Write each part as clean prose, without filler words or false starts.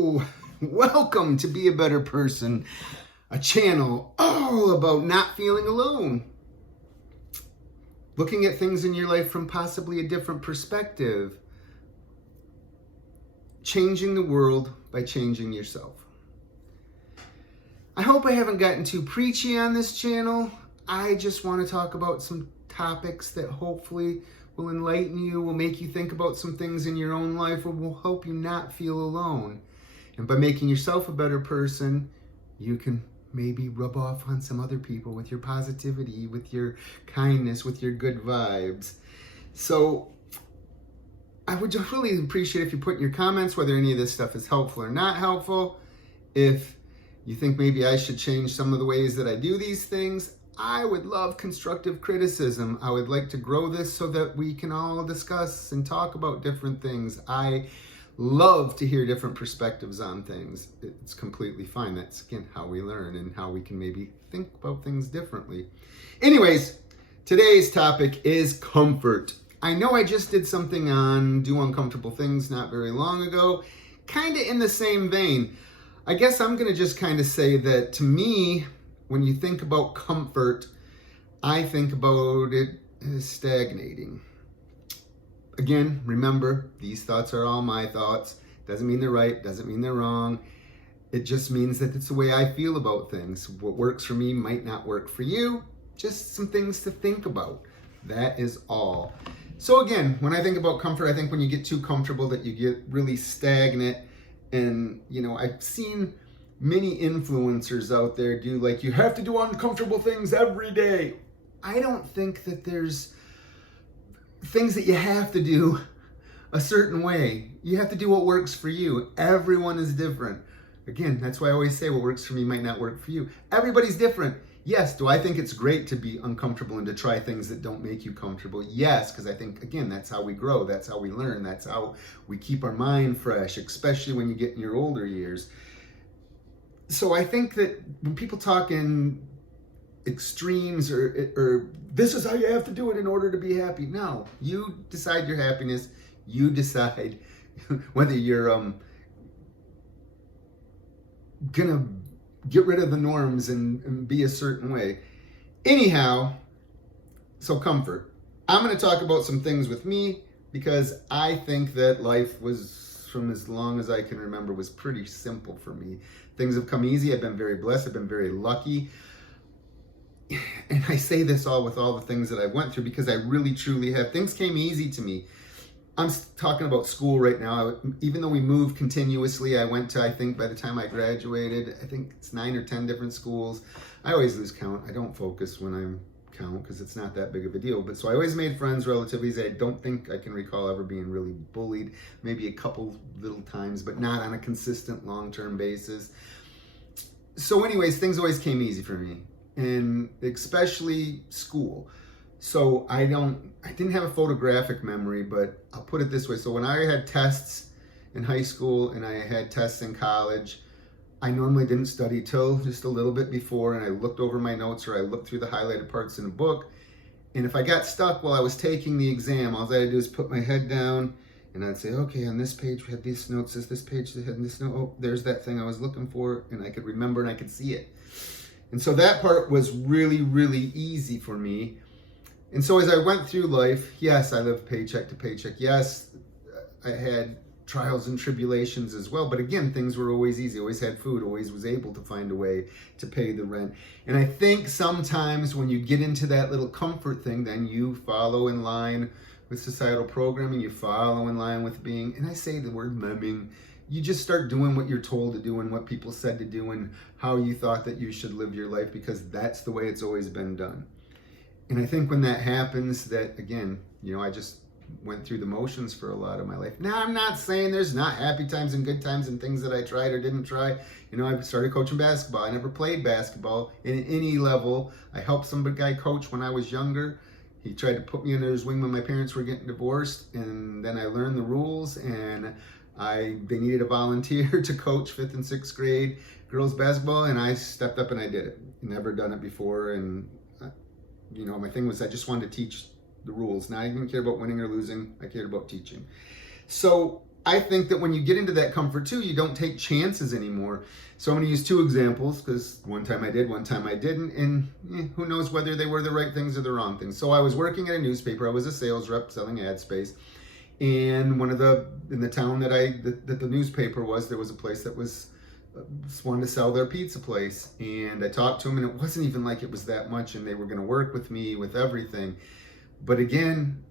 Hello, welcome to Be a Better Person, a channel all about not feeling alone. Looking at things in your life from possibly a different perspective. Changing the world by changing yourself. I hope I haven't gotten too preachy on this channel. I just want to talk about some topics that hopefully will enlighten you, will make you think about some things in your own life, or will help you not feel alone. And by making yourself a better person, you can maybe rub off on some other people with your positivity, with your kindness, with your good vibes. So I would just really appreciate if you put in your comments whether any of this stuff is helpful or not helpful. If you think maybe I should change some of the ways that I do these things, I would love constructive criticism. I would like to grow this so that we can all discuss and talk about different things. I love to hear different perspectives on things. It's completely fine. That's, again, how we learn and how we can maybe think about things differently. Anyways, today's topic is comfort. I know I just did something on do uncomfortable things not very long ago, kind of in the same vein. I guess I'm going to just kind of say that to me, when you think about comfort, I think about it as stagnating. Again, remember, these thoughts are all my thoughts. Doesn't mean they're right, doesn't mean they're wrong. It just means that it's the way I feel about things. What works for me might not work for you. Just some things to think about. That is all. So again, when I think about comfort, I think when you get too comfortable that you get really stagnant. And, you know, I've seen many influencers out there do like, you have to do uncomfortable things every day. I don't think that there's things that you have to do a certain way. You have to do what works for you. Everyone is different. Again, that's why I always say what works for me might not work for you. Everybody's different. Yes, do I think it's great to be uncomfortable and to try things that don't make you comfortable? Yes, because I think, again, that's how we grow. That's how we learn. That's how we keep our mind fresh, especially when you get in your older years. So I think that when people talk in extremes or this is how you have to do it in order to be happy. No, you decide your happiness. You decide whether you're gonna get rid of the norms and be a certain way. Anyhow, so comfort. I'm going to talk about some things with me because I think that life was, from as long as I can remember, was pretty simple for me. Things have come easy. I've been very blessed. I've been very lucky. And I say this all with all the things that I went through because I really, truly have. Things came easy to me. I'm talking about school right now. Even though we moved continuously, I went to, I think by the time I graduated, I think it's 9 or 10 different schools. I always lose count. I don't focus when I'm count because it's not that big of a deal. But so I always made friends relatively easy. I don't think I can recall ever being really bullied, maybe a couple little times, but not on a consistent long-term basis. So anyways, things always came easy for me, and especially school. So I didn't have a photographic memory, but I'll put it this way. So when I had tests in high school and I had tests in college, I normally didn't study till just a little bit before, and I looked over my notes or I looked through the highlighted parts in a book. And if I got stuck while I was taking the exam, all I had to do is put my head down and I'd say, okay, on this page we had these notes, this page they had this note, oh, there's that thing I was looking for, and I could remember and I could see it. And so that part was really, really easy for me. And so as I went through life, yes, I lived paycheck to paycheck. Yes, I had trials and tribulations as well. But again, things were always easy. Always had food. Always was able to find a way to pay the rent. And I think sometimes when you get into that little comfort thing, then you follow in line with societal programming. You follow in line with being, and I say the word mumming, you just start doing what you're told to do and what people said to do and how you thought that you should live your life because that's the way it's always been done. And I think when that happens, that again, you know, I just went through the motions for a lot of my life. Now, I'm not saying there's not happy times and good times and things that I tried or didn't try. You know, I started coaching basketball. I never played basketball in any level. I helped some guy coach when I was younger. He tried to put me under his wing when my parents were getting divorced. And then I learned the rules, and they needed a volunteer to coach 5th and 6th grade girls basketball. And I stepped up and I did it. Never done it before. And you know, my thing was I just wanted to teach the rules. Now I didn't care about winning or losing. I cared about teaching. So I think that when you get into that comfort too, you don't take chances anymore. So I'm going to use two examples because one time I did, one time I didn't, and who knows whether they were the right things or the wrong things. So I was working at a newspaper. I was a sales rep selling ad space, and in the town that the newspaper was, there was a place that was wanted to sell their pizza place, and I talked to them, and it wasn't even like it was that much, and they were going to work with me with everything. But again,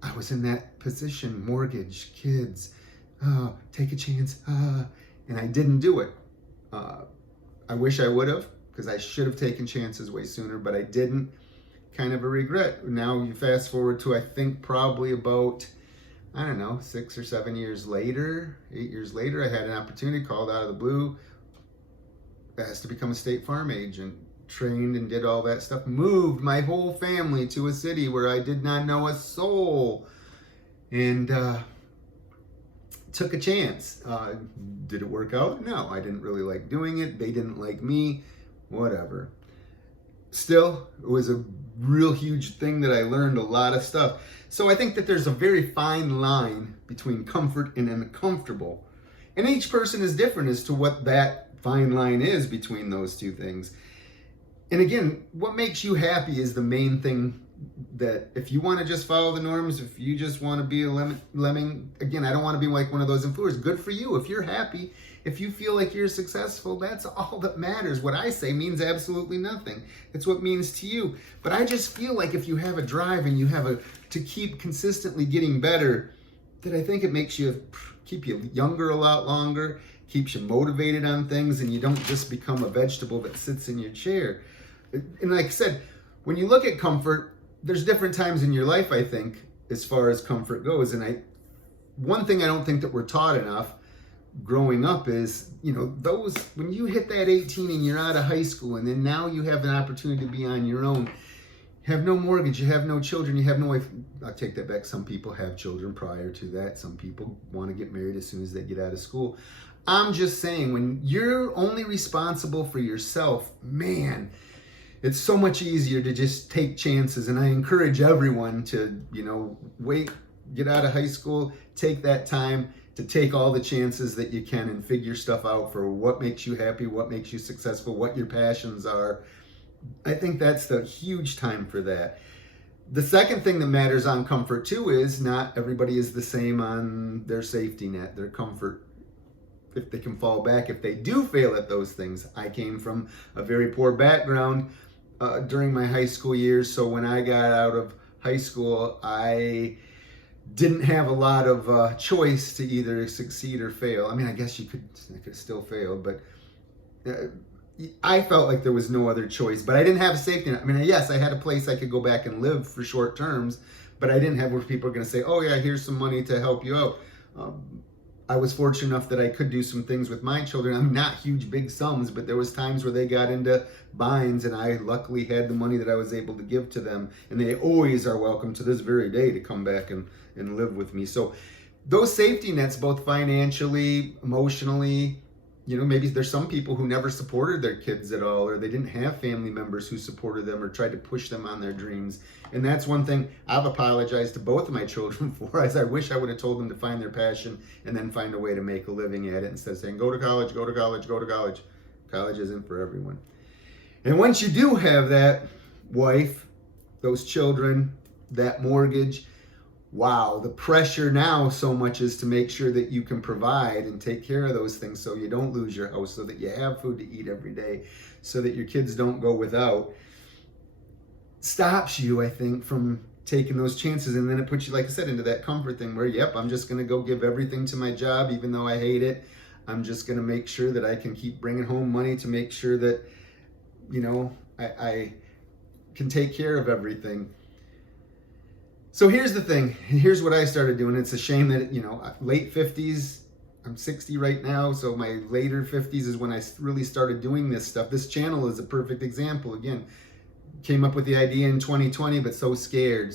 I was in that position, mortgage, kids, take a chance, and I didn't do it. I wish I would have, because I should have taken chances way sooner, but I didn't. Kind of a regret. Now you fast forward to, I think, probably about, I don't know, 6 or 7 years later, 8 years later, I had an opportunity called out of the blue, asked to become a State Farm agent, trained and did all that stuff, moved my whole family to a city where I did not know a soul, and took a chance. Did it work out? No, I didn't really like doing it. They didn't like me, whatever. Still, it was a real huge thing that I learned a lot of stuff. So I think that there's a very fine line between comfort and uncomfortable. And each person is different as to what that fine line is between those two things. And again, what makes you happy is the main thing. That if you want to just follow the norms, if you just want to be a lemming, again, I don't want to be like one of those influencers. Good for you. If you're happy, if you feel like you're successful, that's all that matters. What I say means absolutely nothing. It's what means to you. But I just feel like if you have a drive and you have to keep consistently getting better, that I think it makes you, keep you younger a lot longer, keeps you motivated on things, and you don't just become a vegetable that sits in your chair. And like I said, when you look at comfort, there's different times in your life, I think, as far as comfort goes. And one thing I don't think that we're taught enough growing up is, when you hit that 18 and you're out of high school, and then now you have an opportunity to be on your own, you have no mortgage, you have no children, you have no wife. I'll take that back. Some people have children prior to that. Some people want to get married as soon as they get out of school. I'm just saying, when you're only responsible for yourself, man, it's so much easier to just take chances. And I encourage everyone to, get out of high school, take that time to take all the chances that you can and figure stuff out for what makes you happy, what makes you successful, what your passions are. I think that's the huge time for that. The second thing that matters on comfort too is not everybody is the same on their safety net, their comfort. If they can fall back, if they do fail at those things. I came from a very poor background during my high school years. So when I got out of high school, I didn't have a lot of choice to either succeed or fail. I mean, I guess I could still fail, but I felt like there was no other choice. But I didn't have a safety net. I mean, yes, I had a place I could go back and live for short terms, but I didn't have where people are going to say, oh yeah, here's some money to help you out. I was fortunate enough that I could do some things with my children. I'm not huge, big sums, but there was times where they got into binds, and I luckily had the money that I was able to give to them. And they always are welcome to this very day to come back and live with me. So those safety nets, both financially, emotionally, maybe there's some people who never supported their kids at all, or they didn't have family members who supported them or tried to push them on their dreams. And that's one thing I've apologized to both of my children for, as I wish I would have told them to find their passion and then find a way to make a living at it instead of saying, go to college, go to college, go to college. College isn't for everyone. And once you do have that wife, those children, that mortgage, wow, the pressure now so much is to make sure that you can provide and take care of those things so you don't lose your house, so that you have food to eat every day, so that your kids don't go without. Stops you, I think, from taking those chances. And then it puts you, like I said, into that comfort thing where, yep, I'm just going to go give everything to my job, even though I hate it. I'm just going to make sure that I can keep bringing home money to make sure that, I can take care of everything. So here's the thing. Here's what I started doing. It's a shame that, late 50s, I'm 60 right now. So my later 50s is when I really started doing this stuff. This channel is a perfect example. Again, came up with the idea in 2020, but so scared.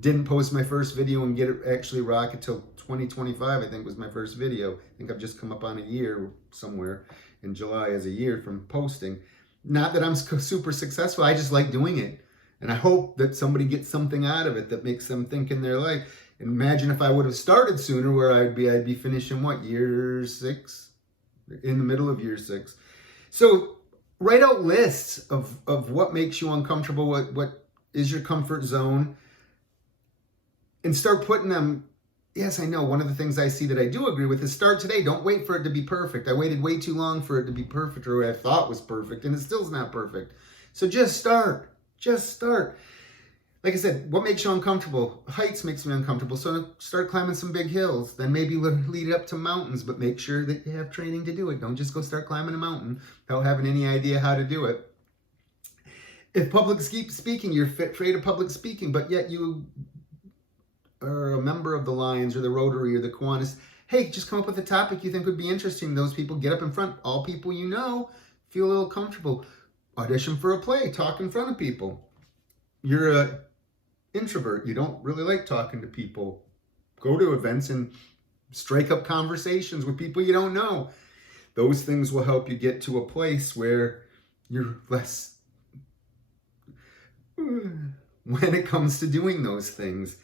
Didn't post my first video and get it actually rock until 2025, I think was my first video. I think I've just come up on a year somewhere in July as a year from posting. Not that I'm super successful. I just like doing it. And I hope that somebody gets something out of it that makes them think in their life. Imagine if I would have started sooner, where I'd be finishing what, year 6? In the middle of year 6. So write out lists of what makes you uncomfortable, what is your comfort zone, and start putting them. Yes, I know. One of the things I see that I do agree with is start today. Don't wait for it to be perfect. I waited way too long for it to be perfect, or what I thought was perfect, and it still is not perfect. So just start. Just start. Like I said, what makes you uncomfortable? Heights makes me uncomfortable. So start climbing some big hills. Then maybe lead up to mountains, but make sure that you have training to do it. Don't just go start climbing a mountain without having any idea how to do it. If public speaking, you're afraid of public speaking, but yet you are a member of the Lions or the Rotary or the Kiwanis, hey, just come up with a topic you think would be interesting. Those people, get up in front. All people you know, feel a little comfortable. Audition for a play. Talk in front of people. You're an introvert. You don't really like talking to people. Go to events and strike up conversations with people you don't know. Those things will help you get to a place where you're less when it comes to doing those things.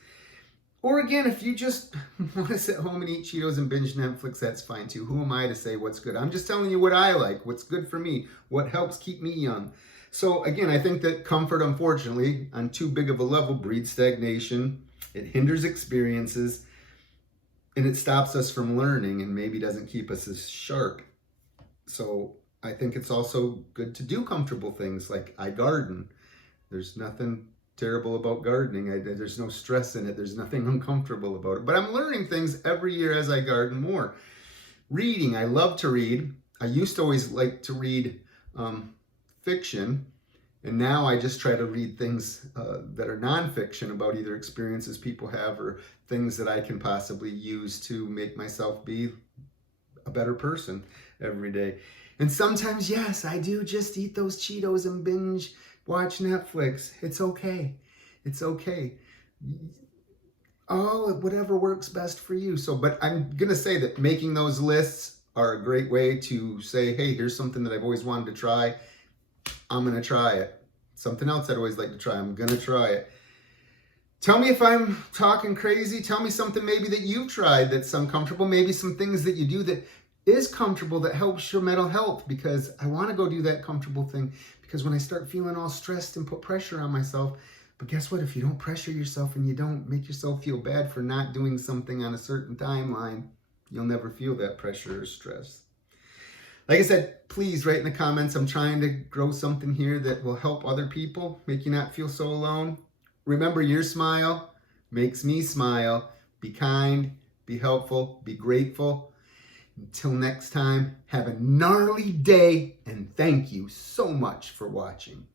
Or again, if you just want to sit home and eat Cheetos and binge Netflix, that's fine too. Who am I to say what's good? I'm just telling you what I like, what's good for me, what helps keep me young. So again, I think that comfort, unfortunately, on too big of a level, breeds stagnation. It hinders experiences, and it stops us from learning, and maybe doesn't keep us as sharp. So I think it's also good to do comfortable things, like I garden. There's nothing terrible about gardening. There's no stress in it. There's nothing uncomfortable about it. But I'm learning things every year as I garden more. Reading. I love to read. I used to always like to read fiction. And now I just try to read things that are nonfiction about either experiences people have or things that I can possibly use to make myself be a better person every day. And sometimes, yes, I do just eat those Cheetos and binge watch Netflix. It's okay. It's okay. Whatever works best for you. So, but I'm going to say that making those lists are a great way to say, hey, here's something that I've always wanted to try. I'm going to try it. Something else I'd always like to try. I'm going to try it. Tell me if I'm talking crazy. Tell me something maybe that you've tried that's uncomfortable. Maybe some things that you do that is comfortable, that helps your mental health, because I want to go do that comfortable thing. Because when I start feeling all stressed and put pressure on myself, but guess what? If you don't pressure yourself and you don't make yourself feel bad for not doing something on a certain timeline, you'll never feel that pressure or stress. Like I said, please write in the comments. I'm trying to grow something here that will help other people, make you not feel so alone. Remember, your smile makes me smile. Be kind, be helpful, be grateful. Until next time, have a gnarly day, and thank you so much for watching.